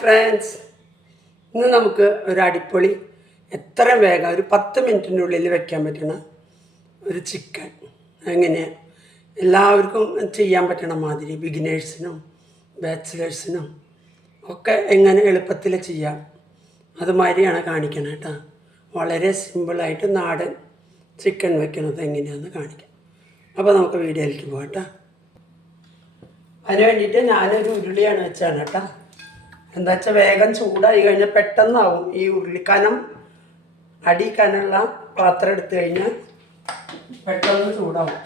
Friends, ഇന്ന് നമുക്ക് ഒരു അടിപൊളി എത്ര വേഗം ഒരു 10 മിനിറ്റിനുള്ളിൽ വെക്കാൻ പറ്റണ ഒരു ചിക്കൻ എങ്ങനെ എല്ലാവർക്കും ചെയ്യാൻ പറ്റണ മാതിരി ബിഗിനേഴ്സിനും ബാച്ചിലേഴ്സിനും ഒക്കെ എങ്ങനെ എളുപ്പത്തിൽ ചെയ്യാം അതുമാതിരിയാണ് കാണിക്കണം കേട്ടോ. വളരെ സിമ്പിളായിട്ട് നാടൻ ചിക്കൻ വെക്കുന്നത് എങ്ങനെയാണെന്ന് കാണിക്കാം. അപ്പോൾ നമുക്ക് വീഡിയോയിലേക്ക് പോകാം കേട്ടോ. അതിന് വേണ്ടിയിട്ട് ഞാനൊരു ഉരുളിയാണ് വെച്ചാണ് കേട്ടോ. എന്താ വെച്ചാൽ വേഗം ചൂടായി കഴിഞ്ഞാൽ പെട്ടെന്നാവും ഈ ഉരുളിക്കനം. അടിക്കാനുള്ള പാത്രം എടുത്തു കഴിഞ്ഞാൽ പെട്ടെന്ന് ചൂടാവും.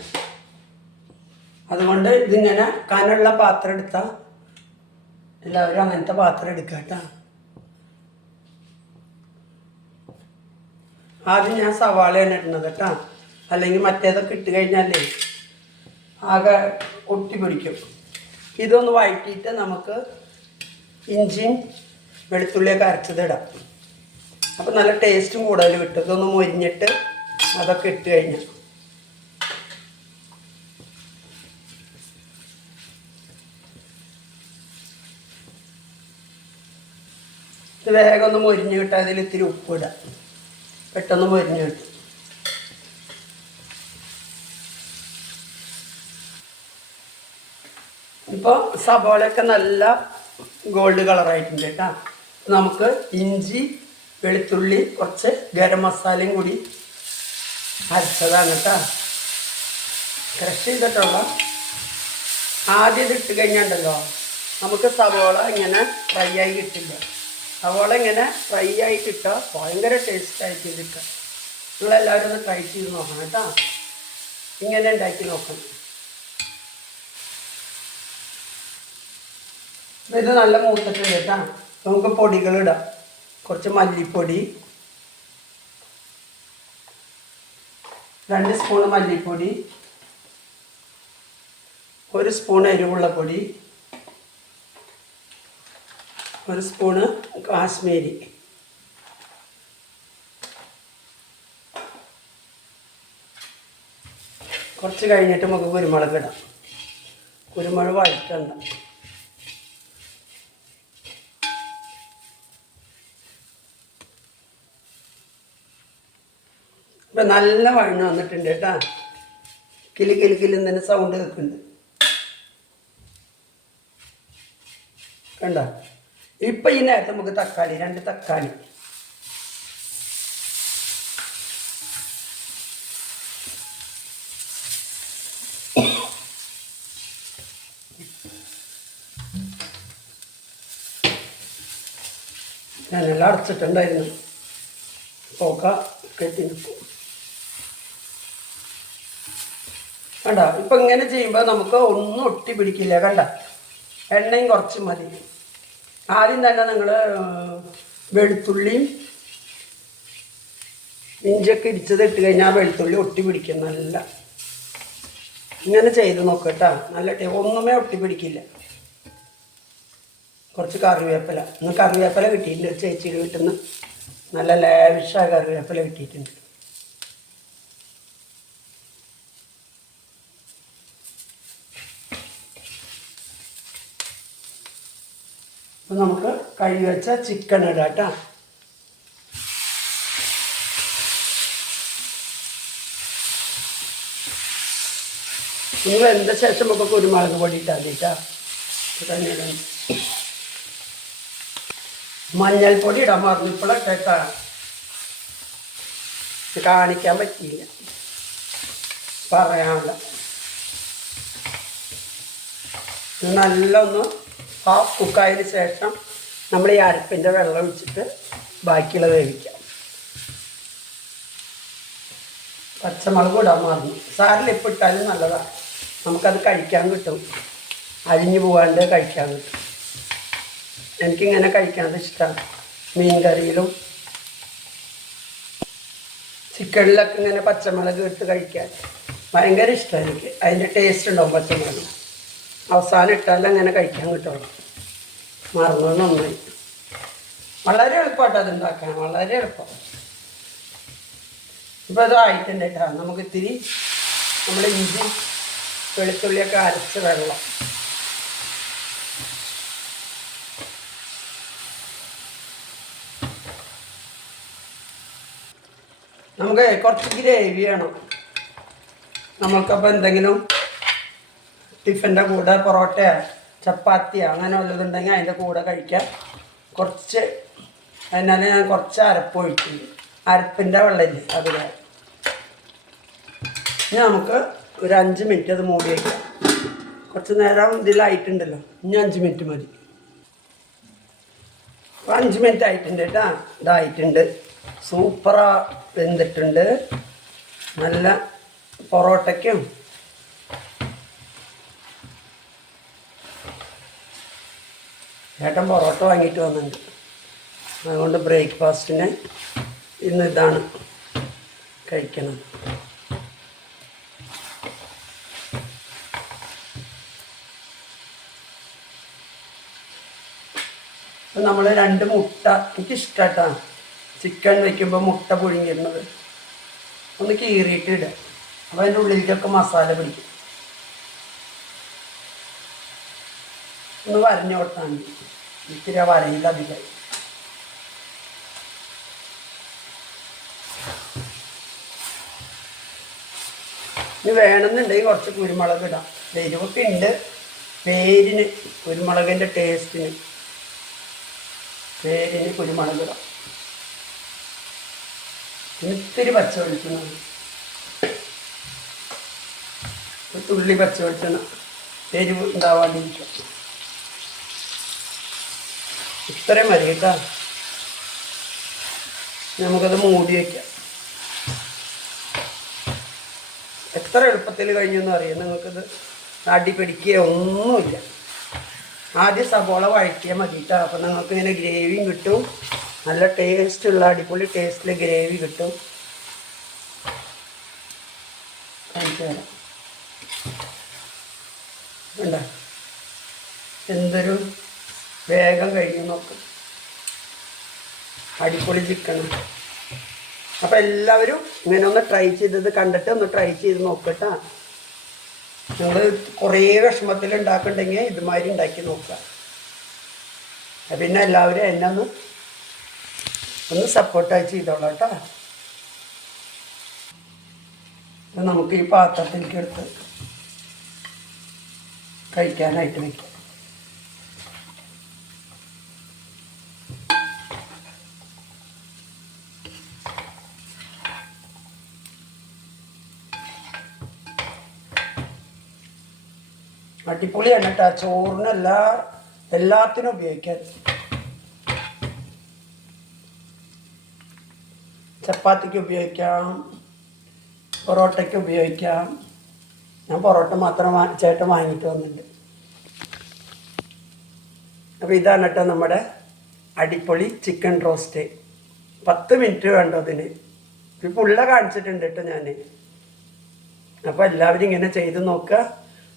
അതുകൊണ്ട് ഇതിങ്ങനെ കനുള്ള പാത്രം എടുത്താൽ എല്ലാവരും അങ്ങനത്തെ പാത്രം എടുക്കുക കേട്ടോ. ആദ്യം ഞാൻ സവാളയാണ് ഇടുന്നത് കേട്ടോ, അല്ലെങ്കിൽ മറ്റേതൊക്കെ ഇട്ട് കഴിഞ്ഞാലേ ആകെ ഒട്ടി പിടിക്കും. ഇതൊന്ന് വഴറ്റിയിട്ട് നമുക്ക് ഇഞ്ചിയും വെളുത്തുള്ളിയൊക്കെ അരച്ചതിടാം. അപ്പോൾ നല്ല ടേസ്റ്റും കൂടുതൽ കിട്ടും. ഇതൊന്ന് മൊരിഞ്ഞിട്ട് അതൊക്കെ ഇട്ട് കഴിഞ്ഞാൽ ഇത് വേഗം ഒന്ന് മൊരിഞ്ഞ് കിട്ടും. അതിൽ ഇത്തിരി ഉപ്പിടാം, പെട്ടെന്ന് മൊരിഞ്ഞ് കിട്ടും. ഇപ്പോൾ സബോളയൊക്കെ നല്ല ഗോൾഡ് കളറായിട്ടുണ്ട് കേട്ടോ. നമുക്ക് ഇഞ്ചി വെളുത്തുള്ളി കുറച്ച് ഗരം മസാലയും കൂടി അരച്ചതാണ് കേട്ടോ, ക്രഷ് ചെയ്തിട്ടുള്ള. ആദ്യം ഇതിട്ട് കഴിഞ്ഞാണ്ടല്ലോ നമുക്ക് സവോള ഇങ്ങനെ ഫ്രൈ ആയി കിട്ടില്ല. സവോള ഇങ്ങനെ ഫ്രൈ ആയി കിട്ടുക ഭയങ്കര ടേസ്റ്റായിട്ട് കിട്ടുക. നിങ്ങളെല്ലാവരും ഒന്ന് ട്രൈ ചെയ്ത് നോക്കണം കേട്ടോ. ഇങ്ങനെ ഉണ്ടാക്കി നോക്കണം. ഇത് നല്ല മൂത്തിട്ടുണ്ട് കേട്ടോ. നമുക്ക് പൊടികളിടാം. കുറച്ച് മല്ലിപ്പൊടി, 2 സ്പൂൺ മല്ലിപ്പൊടി, 1 സ്പൂൺ എരിവുള്ള പൊടി, 1 സ്പൂണ് കാശ്മീരി, കുറച്ച് കഴിഞ്ഞിട്ട് നമുക്ക് കുരുമുളക് ഇടാം. കുരുമുളക് വഴറ്റണ്ട. ഇപ്പം നല്ല വഴന്ന് വന്നിട്ടുണ്ട് കേട്ടോ. കിലി കിലി കിലി തന്നെ സൗണ്ട് കേൾക്കുന്നുണ്ട് കണ്ടോ. ഇപ്പം ഈ നേരത്തെ നമുക്ക് തക്കാളി 2 തക്കാളി ഞാനെല്ലാം അടച്ചിട്ടുണ്ടായിരുന്നു. പോക്ക കെട്ടി നിൽക്കും കണ്ട. ഇപ്പം ഇങ്ങനെ ചെയ്യുമ്പോൾ നമുക്ക് ഒന്നും ഒട്ടി പിടിക്കില്ല കണ്ട. എണ്ണയും കുറച്ച് മതി. ആദ്യം തന്നെ നിങ്ങൾ വെളുത്തുള്ളിയും ഇഞ്ചിയൊക്കെ ഇടിച്ചത് ഇട്ട് കഴിഞ്ഞാൽ വെളുത്തുള്ളി ഒട്ടി പിടിക്കും. നല്ല ഇങ്ങനെ ചെയ്ത് നോക്കട്ടോ. നല്ല ഒന്നുമേ ഒട്ടി പിടിക്കില്ല. കുറച്ച് കറിവേപ്പില, ഇന്ന് കറിവേപ്പില കിട്ടിയിട്ടുണ്ട്. ചേച്ചിയുടെ വീട്ടിൽ നിന്ന് നല്ല ലാവിഷായ കറിവേപ്പില കിട്ടിയിട്ടുണ്ട്. അപ്പോൾ നമുക്ക് കഴുകി വെച്ച ചിക്കൻ ഇടാം കേട്ടോ. ഇനി വെന്ത ശേഷം നമുക്ക് കുരുമുളക് പൊടി ഇട്ടാൽ മതി കേട്ടോ. മഞ്ഞൾപ്പൊടി ഇടാൻ മറന്നു. ഇപ്പോഴൊക്കെ കാണിക്കാൻ പറ്റിയില്ല, പറയാനുള്ള. നല്ല ഒന്ന് ഹാഫ് കുക്കായതിന് ശേഷം നമ്മൾ ഈ അരപ്പിൻ്റെ വെള്ളം ഒഴിച്ചിട്ട് ബാക്കിയുള്ളത് വേവിക്കാം. പച്ചമുളക് ഇടാൻ മറന്നു. സാറിൽ ഇപ്പം ഇട്ടാലും നല്ലതാണ്. നമുക്കത് കഴിക്കാൻ കിട്ടും, അഴിഞ്ഞു പോകാണ്ട് കഴിക്കാൻ കിട്ടും. എനിക്കിങ്ങനെ കഴിക്കാനത് ഇഷ്ടമാണ്. മീൻ കറിയിലും ചിക്കനിലൊക്കെ ഇങ്ങനെ പച്ചമുളക് ഇട്ട് കഴിക്കാൻ ഭയങ്കര ഇഷ്ടമാണ് എനിക്ക്. അതിൻ്റെ ടേസ്റ്റ് ഉണ്ടാവും പച്ചമുളക്. അവസാനം ഇട്ടാലും അങ്ങനെ കഴിക്കാൻ കിട്ടുള്ളൂ. മറന്നത് നന്നായി. വളരെ എളുപ്പമായിട്ട് അതുണ്ടാക്കാൻ, വളരെ എളുപ്പം. ഇപ്പോൾ അത് ആയിട്ടുണ്ട് കേട്ടോ. നമുക്ക് ഇത്തിരി നമ്മൾ ഇഞ്ചി വെളുത്തുള്ളിയൊക്കെ അരച്ച് വെള്ളം നമുക്ക് കുറച്ച് ഗ്രേവി വേണം. നമ്മൾക്കപ്പോൾ എന്തെങ്കിലും ടിഫിൻ്റെ കൂടെ പൊറോട്ടയോ ചപ്പാത്തിയോ അങ്ങനെ വല്ലതുണ്ടെങ്കിൽ അതിൻ്റെ കൂടെ കഴിക്കാം. കുറച്ച് അതിനാൽ ഞാൻ കുറച്ച് അരപ്പ് ഒഴിക്കുന്നു. അരപ്പിൻ്റെ വെള്ളമില്ലേ അതിൽ. ഇനി നമുക്ക് ഒരു 5 മിനിറ്റ് അത് മൂടി വയ്ക്കാം. കുറച്ച് നേരം ഇതിലായിട്ടുണ്ടല്ലോ, ഇനി 5 മിനിറ്റ് മതി. അപ്പോൾ 5 മിനിറ്റ് ആയിട്ടുണ്ട് കേട്ടോ. ഇതായിട്ടുണ്ട്, സൂപ്പറാ വെന്തിട്ടുണ്ട്. നല്ല പൊറോട്ടയ്ക്കും ചേട്ടൻ പൊറോട്ട വാങ്ങിയിട്ട് വന്നിട്ടുണ്ട്. അതുകൊണ്ട് ബ്രേക്ക്ഫാസ്റ്റിന് ഇന്ന് ഇതാണ് കഴിക്കണം. അപ്പം നമ്മൾ 2 മുട്ട, എനിക്കിഷ്ടമായിട്ടാണ് ചിക്കൻ വയ്ക്കുമ്പോൾ മുട്ട പുഴുങ്ങിയിരുന്നത്, ഒന്ന് കീറിയിട്ട് ഇടുക. അപ്പോൾ അതിൻ്റെ ഉള്ളിലേക്കൊക്കെ മസാല പിടിക്കും. ഒന്ന് വരഞ്ഞു കൊടുത്താൽ മതി. ഇത്തിരി വരയില്ല അധികമായി. ഇനി വേണമെന്നുണ്ടെങ്കിൽ കുറച്ച് കുരുമുളക് ഇടാം. എരിവൊക്കെ ഉണ്ട് പേരിന്, കുരുമുളകിൻ്റെ ടേസ്റ്റിന് കുരുമുളക് ഇടാം. ഇത്തിരി പച്ച വെളിച്ചെണ്ണ, ഒരു തുള്ളി പച്ച വെളിച്ചെണ്ണ എരിവ് ഉണ്ടാവാണ്ടിരിക്കും. ഇത്രയും മതി കേട്ടോ. നമുക്കത് മൂടി വയ്ക്കാം. എത്ര എളുപ്പത്തിൽ കഴിഞ്ഞെന്ന് അറിയാം നിങ്ങൾക്കിത്. അടി പിടിക്കുകയോ ഒന്നുമില്ല. ആദ്യം സബോള വഴറ്റിയാൽ മതി കേട്ടോ. അപ്പം നിങ്ങൾക്ക് ഇങ്ങനെ ഗ്രേവിയും കിട്ടും, നല്ല ടേസ്റ്റുള്ള അടിപൊളി ടേസ്റ്റിൽ ഗ്രേവി കിട്ടും. കാണിച്ചു തരാം. വേണ്ട എന്തൊരു വേഗം കഴിഞ്ഞു നോക്കും. അടിപൊളി ചിക്കൻ. അപ്പം എല്ലാവരും ഇങ്ങനെ ഒന്ന് ട്രൈ ചെയ്തത് കണ്ടിട്ട് ഒന്ന് ട്രൈ ചെയ്ത് നോക്കട്ടോ. നിങ്ങൾ കുറേ വിഷമത്തിൽ ഉണ്ടാക്കുന്നുണ്ടെങ്കിൽ ഇതുമാതിരി ഉണ്ടാക്കി നോക്കുക. പിന്നെ എല്ലാവരും എന്നെ ഒന്ന് സപ്പോർട്ടായി ചെയ്തോളാം കേട്ടോ. നമുക്ക് ഈ പാത്രത്തിലേക്ക് എടുത്ത് കഴിക്കാനായിട്ട് വയ്ക്കാം. അടിപൊളിയാണ് കേട്ടോ. ചോറിനല്ല എല്ലാത്തിനും ഉപയോഗിക്കാൻ. ചപ്പാത്തിക്ക് ഉപയോഗിക്കാം, പൊറോട്ടയ്ക്ക് ഉപയോഗിക്കാം. ഞാൻ പൊറോട്ട മാത്രം ചേട്ടൻ വാങ്ങിയിട്ട് വന്നിട്ടുണ്ട്. അപ്പോൾ ഇതാണ് കേട്ടോ നമ്മുടെ അടിപൊളി ചിക്കൻ റോസ്റ്റ്. 10 മിനിറ്റ് വേണ്ടോ അതിന്. ഇപ്പോൾ ഉള്ള കാണിച്ചിട്ടുണ്ട് കേട്ടോ ഞാൻ. അപ്പോൾ എല്ലാവരും ഇങ്ങനെ ചെയ്ത് നോക്കുക.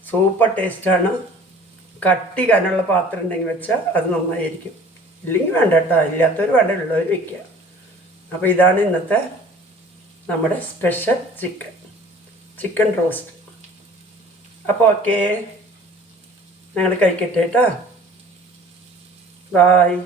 സൂപ്പർ ടേസ്റ്റാണ്. കട്ടി കനുള്ള പാത്രം ഉണ്ടെങ്കിൽ വെച്ചാൽ അത് നന്നായിരിക്കും. ഇല്ലെങ്കിൽ വേണ്ട കേട്ടോ. ഇല്ലാത്തവർ വേണ്ട, ഉള്ളവർ വയ്ക്കുക. അപ്പോൾ ഇതാണ് ഇന്നത്തെ നമ്മുടെ സ്പെഷ്യൽ ചിക്കൻ റോസ്റ്റ്. അപ്പോൾ ഓക്കെ, ഞങ്ങൾ കഴിക്കട്ടെ കേട്ടോ. ബായ്.